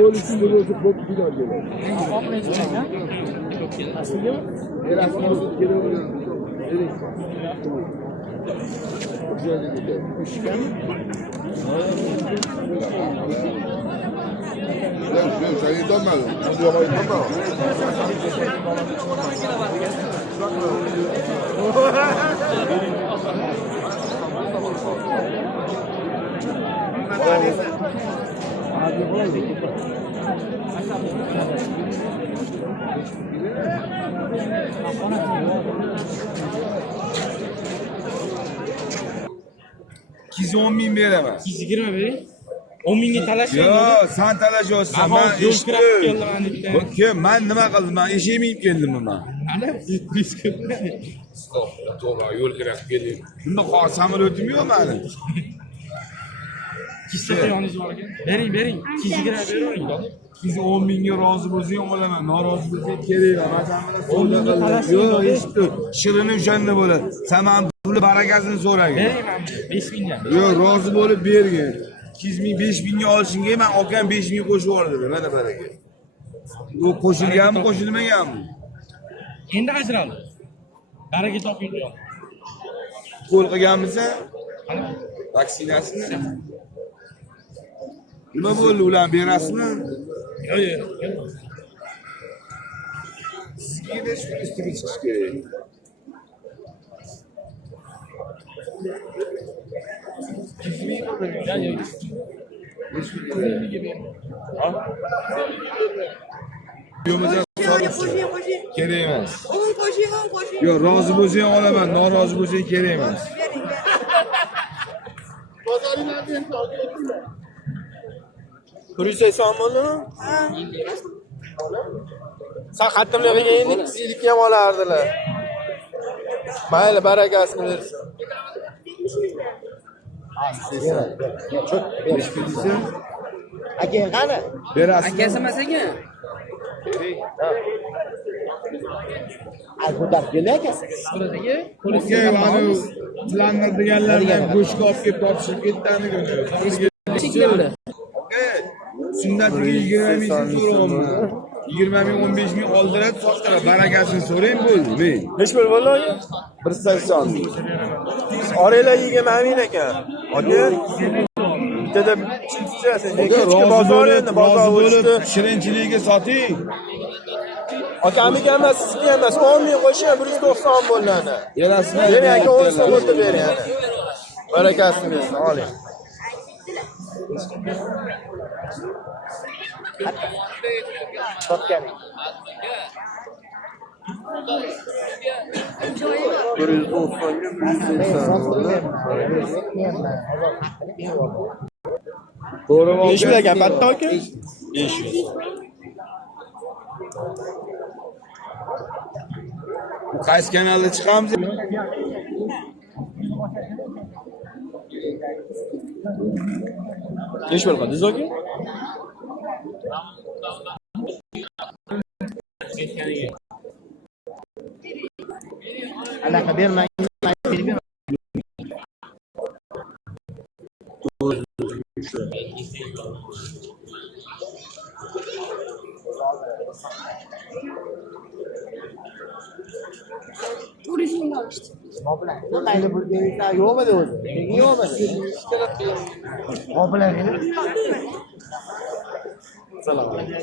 bo'lishsin deb o'zi ko'p kilo keladi. Kiz 10 ming beraman. 220 bering. 10 mingga talashmayman. Yo'q, sen talashyapsan. Men eshitdim. Kim? Men nima qildim? Men eshik minib keldimmi men? Ana, biz ko'p. To'g'ri, yo'l kirib keldim. Bunda xos samolyotim yo'q meni. Kishda yoningiz bor ekan. Bering. 220 bering. Siz 10 mingga rozi bo'lsangiz olaman, norozi bo'lsangiz kerak. Masalan, so'lda qildim. Yo'q, eshitdim. Shirini o'shanda bo'ladi. Sen men pul barakasini so'ragin. Bering, 5 mingga. Yo'q, rozi bo'lib bergin. 200 ming, 5 mingga olishingga men olgan 5 ming qo'shib yubordim. Mana baraka. U qo'shilganmi, qo'shilmaganmi? Endi ajraldi. Baraka toping. Qo'l qilganmisan? Vaksinasini? Nima bo'ldi, ularni berasizmi? Yo'q. Sizga da shu ustiga chiqish kerak. Kerak emas. Yo'q, rozi bo'lsang olaman, norozi bo'lsang kerak emas. Kurusay so'molimi? Sen xattimlarga endi 200 ham olardilar. Mayli, barakasini bersin. Aka qani? Berasizmi? Akasi emas ekan. Ay, ko'tarib keldi akasi. Buradagi Okey, mana planlar deganlardan go'shtga olib kelib topshirib ketdani kuni. Sunnatiga 20 ming so'rayapman. 20 ming, 15 ming oldiradi, so'xtara barakasini so'rang bo'ldi. Men. Nech pul bo'ldi aka? 180 ming. Oranglar 20 ming ekan. Aka, bitta chiqasiz. Kechki bozor endi, bozor bo'ldi. Shirinchiligiga soting. Akamniki emas, sizniki emas. 10 ming qo'shing, 190 bo'ladi. Berasizmi? Bering aka, 10 so'm o'tib bering. Barakasini bersin, oling. Topgan. 180. To'g'ri ekan, patta aka? 500. Qaysi kanalda chiqamiz? Nech pul qildi, aka? Anaqa bermang. Mayli pul berishlar yo'qmidi o'zi? Yo'qmidi. Qo'piladi. Salom.